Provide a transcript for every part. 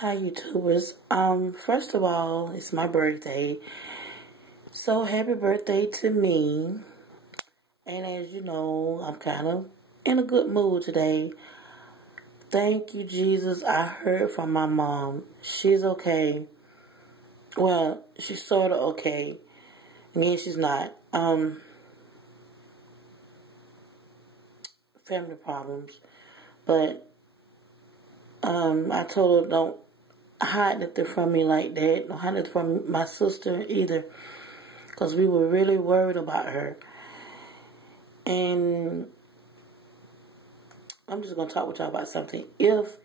Hi YouTubers. First of all, it's my birthday. So happy birthday to me. And as you know, I'm kind of in a good mood today. Thank you, Jesus. I heard from my mom. She's okay. Well, she's sort of okay. Again, she's not. Family problems. But I told her don't hide nothing from me like that. Don't hide nothing from my sister either. Because we were really worried about her. And I'm just going to talk with y'all about something. If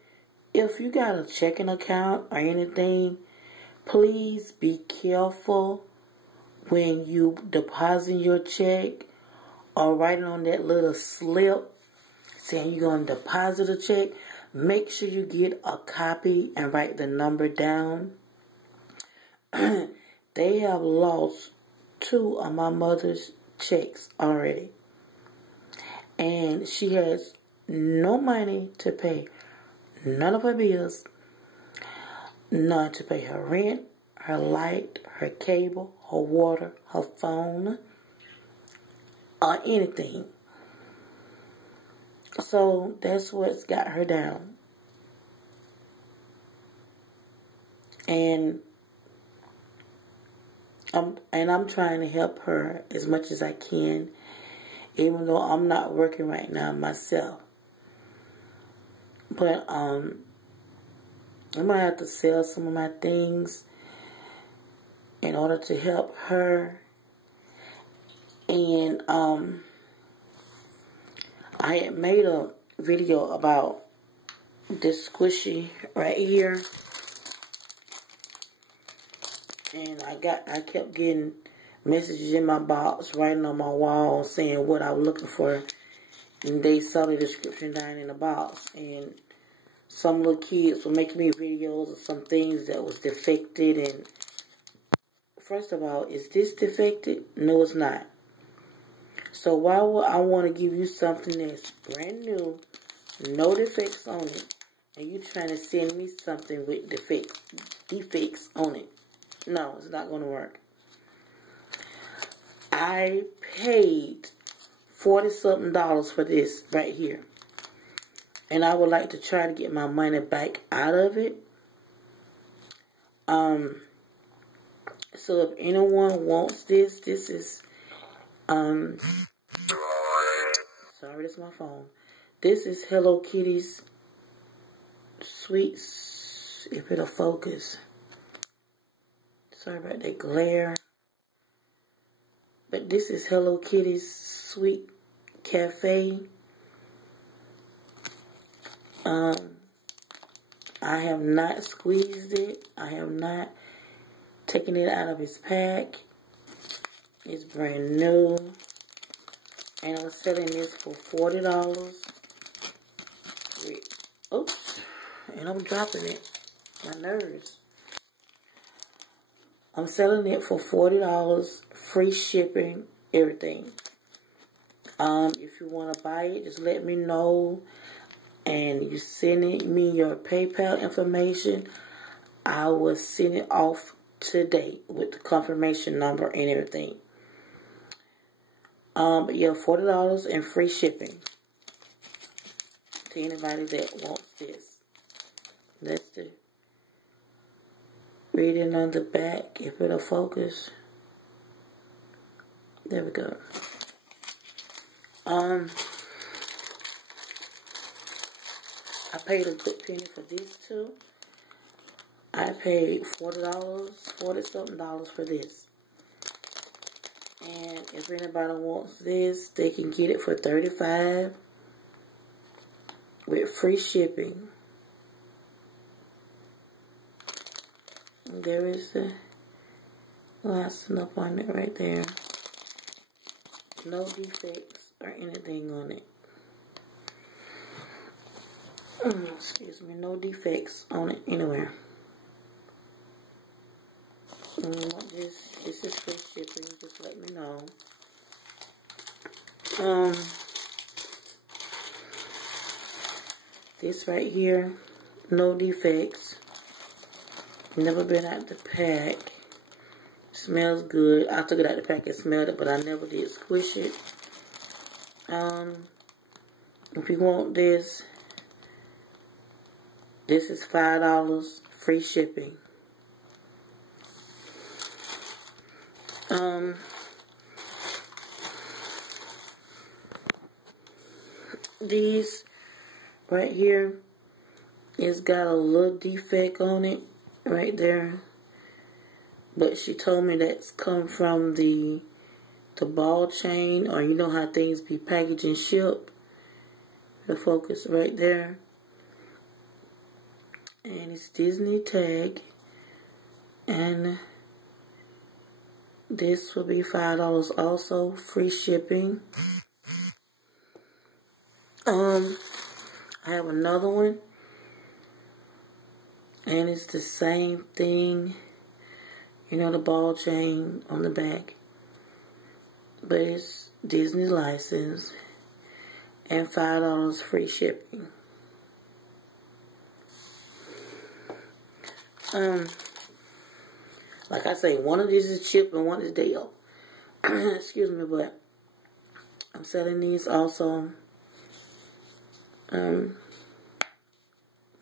you got a checking account or anything, please be careful when you deposit your check or writing on that little slip saying you're going to deposit a check. Make sure you get a copy and write the number down. They have lost 2 of my mother's checks already. And she has no money to pay none of her bills. None to pay her rent, her light, her cable, her water, her phone, or anything. So that's what's got her down. And I'm trying to help her as much as I can, even though I'm not working right now myself. But I might have to sell some of my things in order to help her. And I had made a video about this squishy right here. And I kept getting messages in my box, writing on my wall, saying what I was looking for. And they saw the description down in the box. And some little kids were making me videos of some things that was defected. And first of all, is this defected? No, it's not. So why would I want to give you something that's brand new, no defects on it, and you trying to send me something with defects on it? No, it's not going to work. I paid $40-something for this right here. And I would like to try to get my money back out of it. So if anyone wants this, this is, sorry, that's my phone. This is Hello Kitty's Sweets, if it'll focus. Sorry about that glare. But this is Hello Kitty's Sweet Cafe. I have not squeezed it. I have not taken it out of its pack. It's brand new. And I'm selling this for $40. Oops. And I'm dropping it. My nerves. I'm selling it for $40. Free shipping. Everything. If you want to buy it, just let me know. And you send me your PayPal information. I will send it off today with the confirmation number and everything. But yeah, $40 and free shipping to anybody that wants this. That's the reading on the back, if it'll focus. There we go. I paid a good penny for these two. I paid $40, $40-something for this. And if anybody wants this, they can get it for $35 with free shipping. And there is the license up on it right there. No defects or anything on it. Excuse me, no defects on it anywhere. This is free shipping, just let me know. This right here, no defects. Never been out the pack. Smells good. I took it out the pack and smelled it, but I never did squish it. If you want this, this is $5, free shipping. These right here, it's got a little defect on it right there, but she told me that's come from the ball chain, or you know how things be packaged and shipped. The focus right there, and it's Disney tag, and this will be $5 also, free shipping. I have another one, and it's the same thing, you know, the ball chain on the back, but it's Disney license, and $5 free shipping. Like I say, one of these is chip and one is Dale. Excuse me, but I'm selling these also. You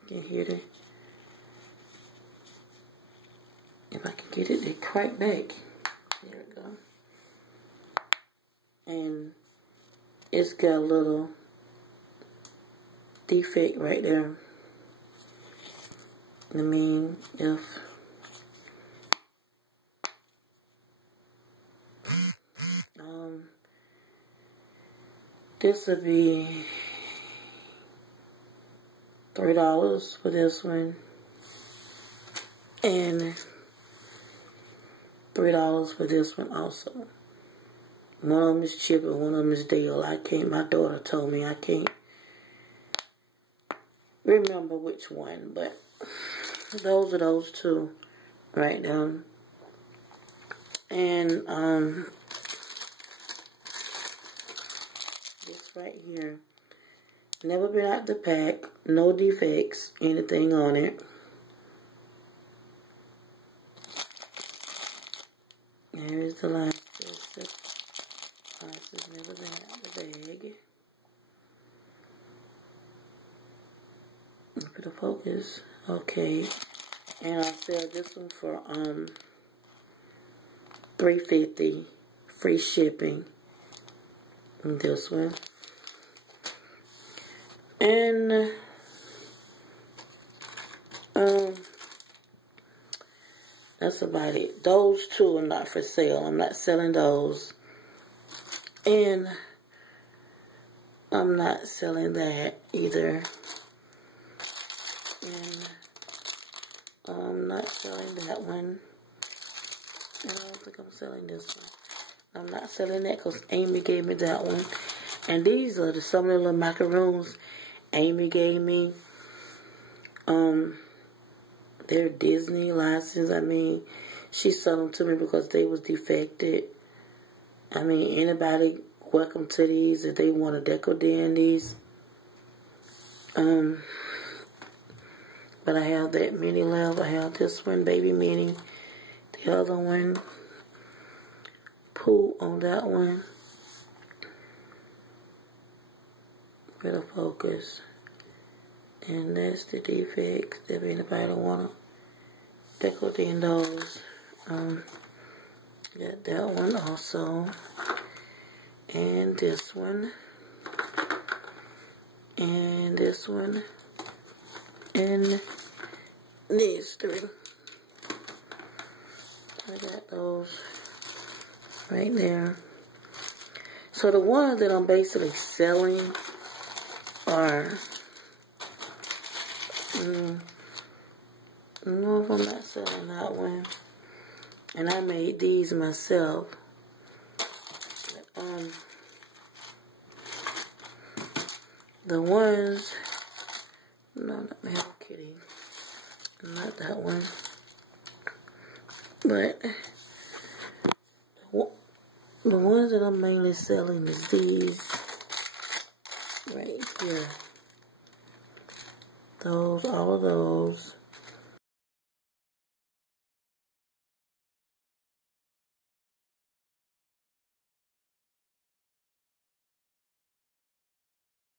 can hear it. If I can get it, they crack back. There we go. And it's got a little defect right there. I mean, if this would be $3 for this one, and $3 for this one also. One of them is chip and one of them is Dale. My daughter told me I can't remember which one, but those are those two right now. And this right here, never been out the pack, no defects, anything on it. There's the last. This never been out the bag. For the focus, okay. And I sell this one for $3.50, free shipping. And this one, and that's about it. Those two are not for sale. I'm not selling those. And I'm not selling that either. And I'm not selling that one. I don't think I'm selling this one. I'm not selling that because Amy gave me that one. And these are some of the little macaroons Amy gave me. They're Disney license. I mean, she sold them to me because they was defected. I mean, anybody welcome to these if they want to deco in these. But I have that mini left. I have this one, baby mini. The other one, Pooh on that one. Bit of focus. And that's the defects if anybody want to deco in those. Got that one also. And this one. And this one. And these three. I got those right there. So the ones that I'm basically selling are, no, I'm not selling that one. And I made these myself. The ones, no, not my Hello Kitty. Not that one. But the ones that I'm mainly selling is these right here. Those, all of those.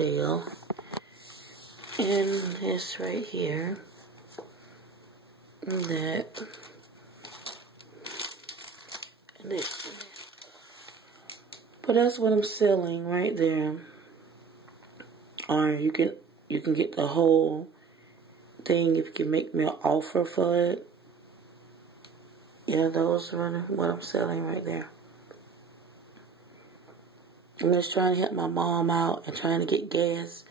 sale. And this right here. And that. And this. But that's what I'm selling right there. Or you can get the whole thing if you can make me an offer for it. Yeah, those are what I'm selling right there. I'm just trying to help my mom out and trying to get gas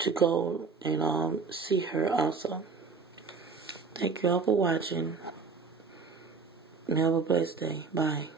to go and see her also. Thank you all for watching. And have a blessed day. Bye.